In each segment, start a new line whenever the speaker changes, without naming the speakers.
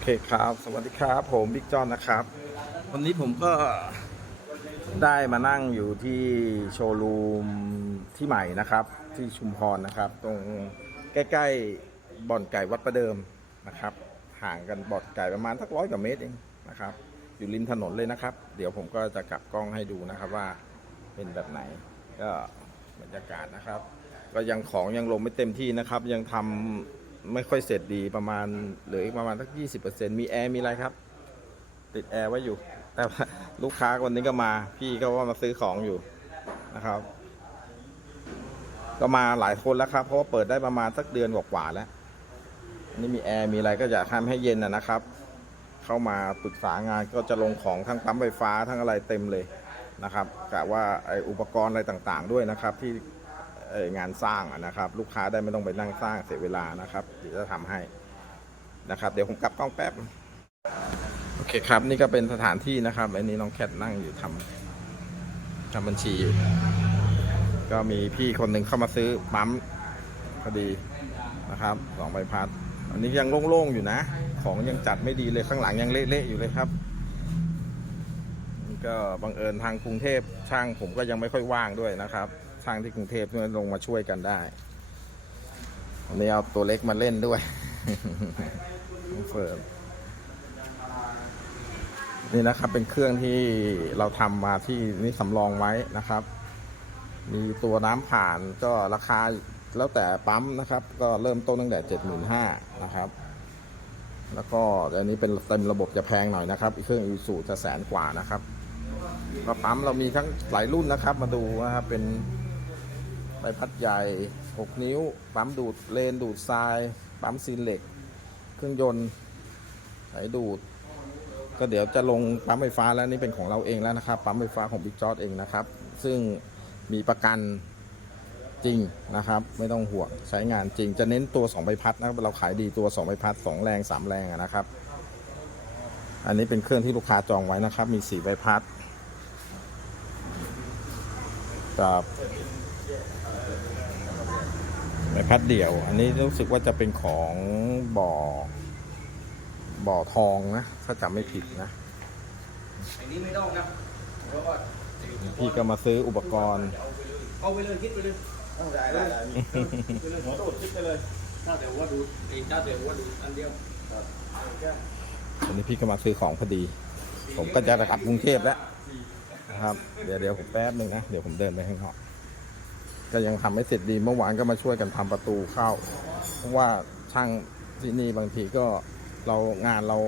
อเคครับ สวัสดีครับ ผมบิ๊กจอนนะครับ วันนี้ผมก็ได้มานั่งอยู่ที่โชว์รูมที่ใหม่นะครับ ที่ชุมพรนะครับ ตรงใกล้ๆบ่อนไก่วัดประเดิมนะครับ ห่างกันบ่อนไก่ประมาณสักร้อยกว่าเมตรเองนะครับ อยู่ริมถนนเลยนะครับ เดี๋ยวผมก็จะกลับกล้องให้ดูนะครับว่าเป็นแบบไหนก็บรรยากาศนะครับ ก็ยังของยังลงไม่เต็มที่นะครับ ยังทำ ไม่ค่อยเสร็จดีประมาณเหลืออีกประมาณสัก20%มีแอร์มีอะไรครับ ติดแอร์ไว้อยู่ แต่ลูกค้าวันนี้ก็มา พี่ก็ว่ามาซื้อของอยู่นะครับ ก็มาหลายคนแล้วครับ เพราะว่าเปิดได้ประมาณสักเดือนกว่าๆแล้วอันนี่มีแอร์มีอะไรก็อยากทำให้เย็นนะครับ เข้ามาปรึกษางานก็จะลงของทั้งปั๊มไฟฟ้าทั้งอะไรเต็มเลยนะครับกะว่าไออุปกรณ์อะไรต่างๆด้วยนะครับที่ งานสร้างนะครับ ลูกค้าได้ไม่ต้องไปนั่งสร้างเสียเวลานะครับเดี๋ยวจะทำให้นะครับ เดี๋ยวผมกลับกล้องแป๊บโอเคครับ นี่ก็เป็นสถานที่นะครับอันนี้น้องแคทนั่งอยู่ทำทำบัญชีอยู่ก็มีพี่คนหนึ่งเข้ามาซื้อปั๊มพอดีนะครับสองใบพัด อันนี้ยังโล่งๆอยู่นะ ของยังจัดไม่ดีเลยข้างหลังยังเละๆอยู่เลยครับก็บังเอิญทางกรุงเทพช่างผมก็ยังไม่ค่อยว่างด้วยนะครับ ช่างที่กรุงเทพเนี่ยลงมาช่วยกันได้วันนี้เอาตัวเล็กมาเล่นด้วยเฟิร์นนี่นะครับเป็นเครื่องที่เราทำมาที่นี่สำรองไว้นะครับ มีตัวน้ำผ่านก็ราคาแล้วแต่ปั๊มนะครับ ก็เริ่มต้นตั้งแต่เจ็ดหมื่นห้านะครับ แล้วก็อันนี้เป็นเต็มระบบจะแพงหน่อยนะครับอีกเครื่องอีสูจะแสนกว่านะครับก็ปั๊มเรามีทั้งหลายรุ่นนะครับ มาดูนะครับเป็น ใบพัดใหญ่ 6 นิ้ว ปั๊มดูดเลนดูดทราย ปั๊มซีนเหล็ก เครื่องยนต์ไหลดูด ก็เดี๋ยวจะลงปั๊มไฟฟ้าแล้วนี่เป็นของเราเองแล้วนะครับ ปั๊มไฟฟ้าของบิ๊กจอร์ดเองนะครับ ซึ่งมีประกันจริงนะครับ ไม่ต้องห่วงใช้งานจริง จะเน้นตัว 2 ใบพัดนะเราขายดีตัว 2 ใบพัด 2 แรง 3 แรงนะครับ อันนี้เป็นเครื่องที่ลูกค้าจองไว้นะครับ มี 4 ใบพัดกับ ใบพัดเดี่ยว อันนี้รู้สึกว่าจะเป็นของบ่อ บ่อทองนะถ้าจำไม่ผิดนะ
อันนี้ไม่ต้องนะเพราะว่า
พี่ก็มาซื้ออุปกรณ์
เอาไปเลยคิดไปเลยได้ได้ได้ไปเลยหัวดูดคิดไปเลยถ้าแต่ว่าดูดไอ้ถ้าแต่ว่าดูดอันเดียวครับ
วันนี้พี่ก็มาซื้อของพอดี ผมก็จะกลับกรุงเทพแล้วนะครับ เดี๋ยวเดี๋ยวผมแป๊บหนึ่งนะ เดี๋ยวผมเดินไปข้างนอก ก็ยังทำไม่เสร็จดีเมื่อวานก็มาช่วยกันทำประตูเข้า เพราะว่าช่างที่นี่บางทีก็เรางานเรา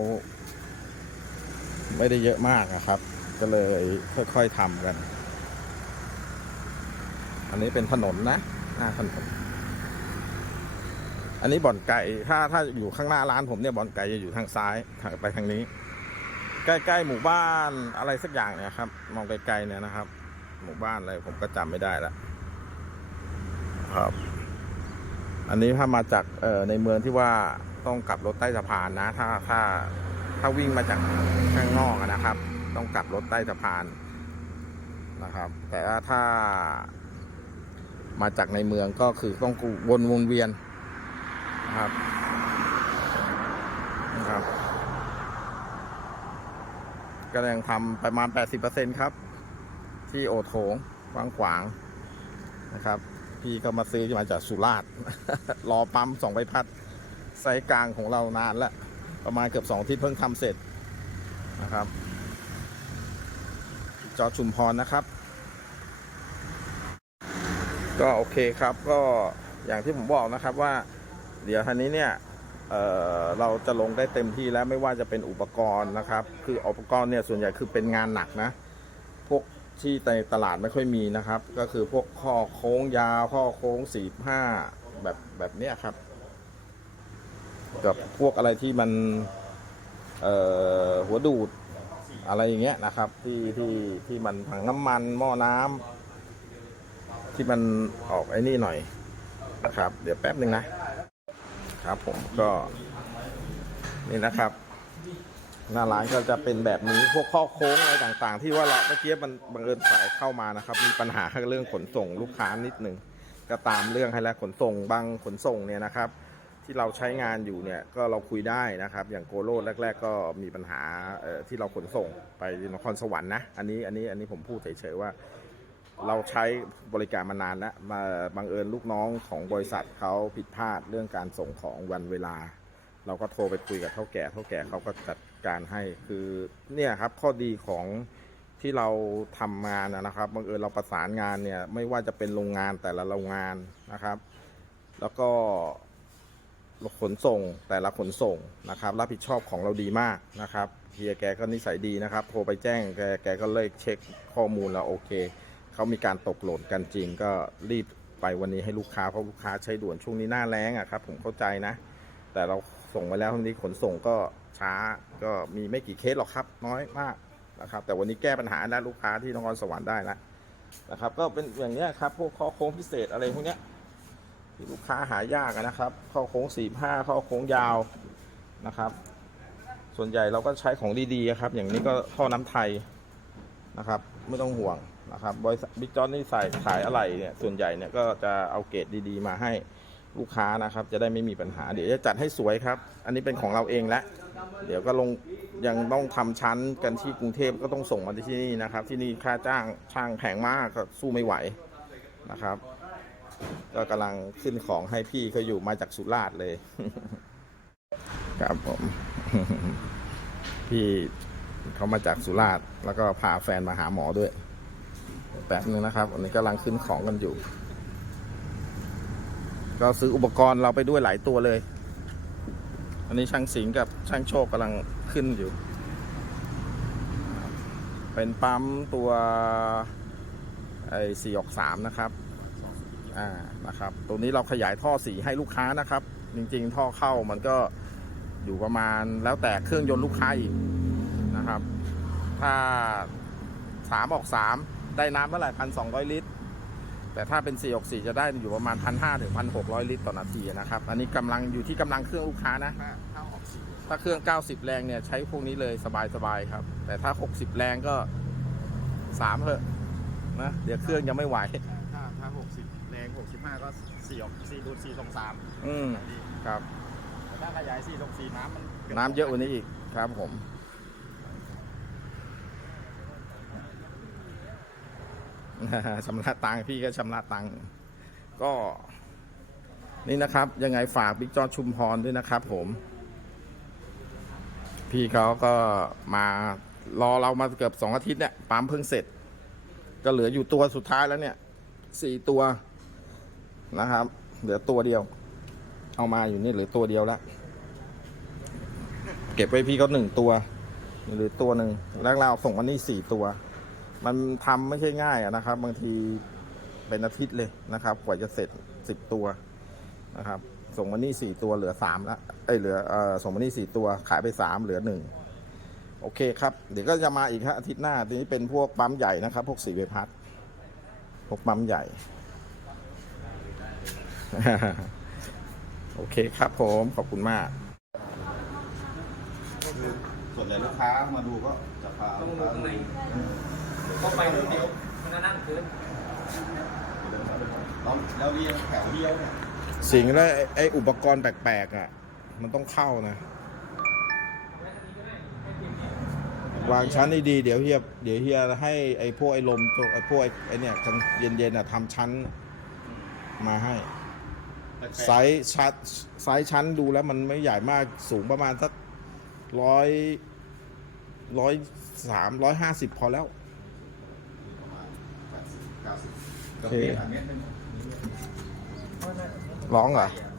ไม่ได้เยอะมากอะครับ ก็เลยค่อยๆทำกัน อันนี้เป็นถนนนะหน้าถนนอันนี้บ่อนไก่ถ้าถ้าอยู่ข้างหน้าร้านผมเนี่ยบ่อนไก่จะอยู่ทางซ้ายทางไปทางนี้ ใกล้ๆหมู่บ้านอะไรสักอย่างเนี่ยครับ มองไกลๆเนี่ยนะครับ หมู่บ้านอะไรผมก็จำไม่ได้ละ ครับ อันนี้ถ้ามาจากเอ่อในเมืองที่ว่าต้องกลับรถใต้สะพานนะ ถ้าถ้าถ้าวิ่งมาจากข้างนอกนะครับ ต้องกลับรถใต้สะพานนะครับ แต่ถ้ามาจากในเมืองก็คือต้องวนวนเวียนนะครับนะครับก็ยังทำประมาณ 80%ครับ ที่โอโถงกว้างขวางนะครับ พี่ก็มาซื้อมาจากสุราษฎร์รอปั๊มสองใบพัดไซส์กลางของเรานานแล้วประมาณเกือบสองที่เพิ่งทำเสร็จนะครับ จอชุมพรนะครับ ก็โอเคครับก็อย่างที่ผมบอกนะครับว่า เดี๋ยวทันนี้เนี่ยเเราจะลงได้เต็มที่แล้วไม่ว่าจะเป็นอุปกรณ์นะครับ คืออุปกรณ์เนี่ยส่วนใหญ่คือเป็นงานหนักนะ ที่ในตลาดไม่ค่อยมีนะครับ ก็คือพวกข้อโค้งยาวข้อโค้งสี่ห้าแบบแบบเนี้ยครับ กับพวกอะไรที่มันเอ่อหัวดูดอะไรอย่างเงี้ยนะครับ ที่ที่ที่มันถังน้ำมันหม้อน้ำที่มันออกไอ้นี่หน่อยนะครับ เดี๋ยวแป๊บหนึ่งนะครับ ผมก็นี่นะครับ หน้าร้านก็จะเป็นแบบนี้พวกข้อโค้งอะไรต่างๆ ที่ว่าเราเมื่อกี้มันบังเอิญสายเข้ามานะครับ มีปัญหาเรื่องขนส่งลูกค้านิดหนึ่งก็ตามเรื่องให้แล้วขนส่งบางขนส่งเนี่ยนะครับ ที่เราใช้งานอยู่เนี่ยก็เราคุยได้นะครับ อย่างโกโลดแรก ๆ ก็มีปัญหาที่เราขนส่งไปนครสวรรค์นะอันนี้อันนี้อันนี้ผมพูดเฉยๆว่าเราใช้บริการมานานแล้วมาบังเอิญลูกน้องของบริษัทเขาผิดพลาดเรื่องการส่งของวันเวลา เราก็โทรไปคุยกับเท่าแก่เท่าแก่เขาก็จัดการให้คือเนี่ยครับข้อดีของที่เราทำงานนะครับบังเอิญเราประสานงานเนี่ยไม่ว่าจะเป็นโรงงานแต่ละโรงงานนะครับ แล้วก็ขนส่งแต่ละขนส่งนะครับรับผิดชอบของเราดีมากนะครับเฮียแกก็นิสัยดีนะครับ โทรไปแจ้งแกแกก็เลยเช็คข้อมูลแล้วโอเคเขามีการตกหล่นกันจริงก็รีบไปวันนี้ให้ลูกค้าเพราะลูกค้าใช้ด่วนช่วงนี้หน้าแล้งอะครับผมเข้าใจนะ แต่เรา ส่งไปแล้วทีนี้ขนส่งก็ช้าก็มีไม่กี่เคสหรอกครับ น้อยมากนะครับ แต่วันนี้แก้ปัญหาได้ลูกค้าที่นครสวรรค์ได้แล้วนะครับ ก็เป็นอย่างนี้ครับ พวกข้อโค้งพิเศษอะไรพวกเนี้ยที่ลูกค้าหายากนะครับ ข้อโค้งสี่ห้าข้อโค้งยาวนะครับ ส่วนใหญ่เราก็ใช้ของดีๆครับ อย่างนี้ก็ท่อน้ำไทยนะครับ ไม่ต้องห่วงนะครับบริษัทบิ๊กจอนนี่ใส่ขายอะไรเนี่ยส่วนใหญ่เนี่ยก็จะเอาเกรดดีๆ มาให้ ลูกค้านะครับ จะได้ไม่มีปัญหา เดี๋ยวจะจัดให้สวยครับ อันนี้เป็นของเราเองแล้วเดี๋ยวก็ลงยังต้องทำชั้นกันที่กรุงเทพก็ต้องส่งมาที่นี่นะครับ ที่นี่ค่าจ้างช่างแพงมากก็สู้ไม่ไหวนะครับ ก็กำลังขึ้นของให้พี่เขาอยู่มาจากสุราษฎร์เลยครับผมพี่เขามาจากสุราษฎร์แล้วก็พาแฟนมาหาหมอด้วยแป๊บนึงนะครับอันนี้กำลังขึ้นของกันอยู่ ก็ซื้ออุปกรณ์เราไปด้วยหลายตัวเลย อันนี้ช่างสิงกับช่างโชคกำลังขึ้นอยู่ เป็นปั๊มตัวไอ้สี่ออกสามนะครับ อ่า นะครับ ตัวนี้เราขยายท่อสีให้ลูกค้านะครับ จริง ๆ ท่อเข้ามันก็อยู่ประมาณแล้วแต่เครื่องยนต์ลูกค้าอีกนะครับ ถ้าสามออกสามได้น้ำเมื่อไหร่พันสองร้อยลิตร แต่ถ้าเป็นสี่ออกสี่จะได้อยู่ประมาณพันห้าถึงพันหกร้อยลิตรต่อนาทีนะครับ อันนี้กำลังอยู่ที่กำลังเครื่องลูกค้านะ
ถ้าถ้าออกสี
ถ้าเครื่อง 90 แรงเนี่ยใช้พวกนี้เลยสบายๆครับ แต่ถ้า 60 แรงก็3เถอะนะ เดี๋ยวเครื่องยังไม่ไหว
ถ้าถ้าหกสิบแรงหกสิบห้าก็สี่ออกสี่ดูดสี่สองสาม
อืม
ดี
ครับ
แต่ถ้าขยายสี่สองสี่น้ำมัน
น้ำเยอะกว่านี้อีกครับผม ชำระตังค์พี่ก็ชำระตังค์ก็ นี่นะครับ ยังไงฝากบิ๊กจอชุมพรด้วยนะครับผม พี่เขาก็มารอเรามาเกือบสองอาทิตย์เนี่ยปั๊มเพิ่งเสร็จ ก็เหลืออยู่ตัวสุดท้ายแล้วเนี่ยสี่ตัวนะครับ เหลือตัวเดียว เอามาอยู่นี่เหลือตัวเดียวแล้วเก็บไว้พี่เขาหนึ่งตัวหรือตัวหนึ่งแล้วเราส่งมานี่สี่ตัว มันทำไม่ใช่ง่ายนะครับ บางทีเป็นอาทิตย์เลยนะครับ กว่าจะเสร็จสิบตัวนะครับ ส่งมานี่สี่ตัวเหลือสามแล้วเอ้เหลือเอ่อส่งมานี่สี่ตัวขายไปสามเหลือหนึ่งโอเคครับ เดี๋ยวก็จะมาอีกครับอาทิตย์หน้าทีนี้เป็นพวกปั๊มใหญ่นะครับ พวกสีเวพัดพวกปั๊มใหญ่ โอเคครับผมขอบคุณมากส่วนใหญ่ลูกค้ามาดูก็จะพา
ต้องดูข้างใน ก็ไปเดียวมันนั่งเกิน
เราเราเรียงแถวเดียวเนี่ย
สิ่งแล้วไอ้ไอ้อุปกรณ์แปลกๆอะ มันต้องเข้านะ วางชั้นให้ดีเดี๋ยวเฮียเดี๋ยวเฮียให้ไอ้พวกไอ้ลมพวไอ้พวกไอ้ไอ้เนี่ยกลางเย็นๆอะทำชั้นมาให้ไซส์ชั้นไซส์ชั้นดูแล้วมันไม่ใหญ่มากสูงประมาณสักร้อยร้อยสามร้อยห้าสิบพอแล้ว
รอันเมตรหนึง
ร้องเหรอ
ใช่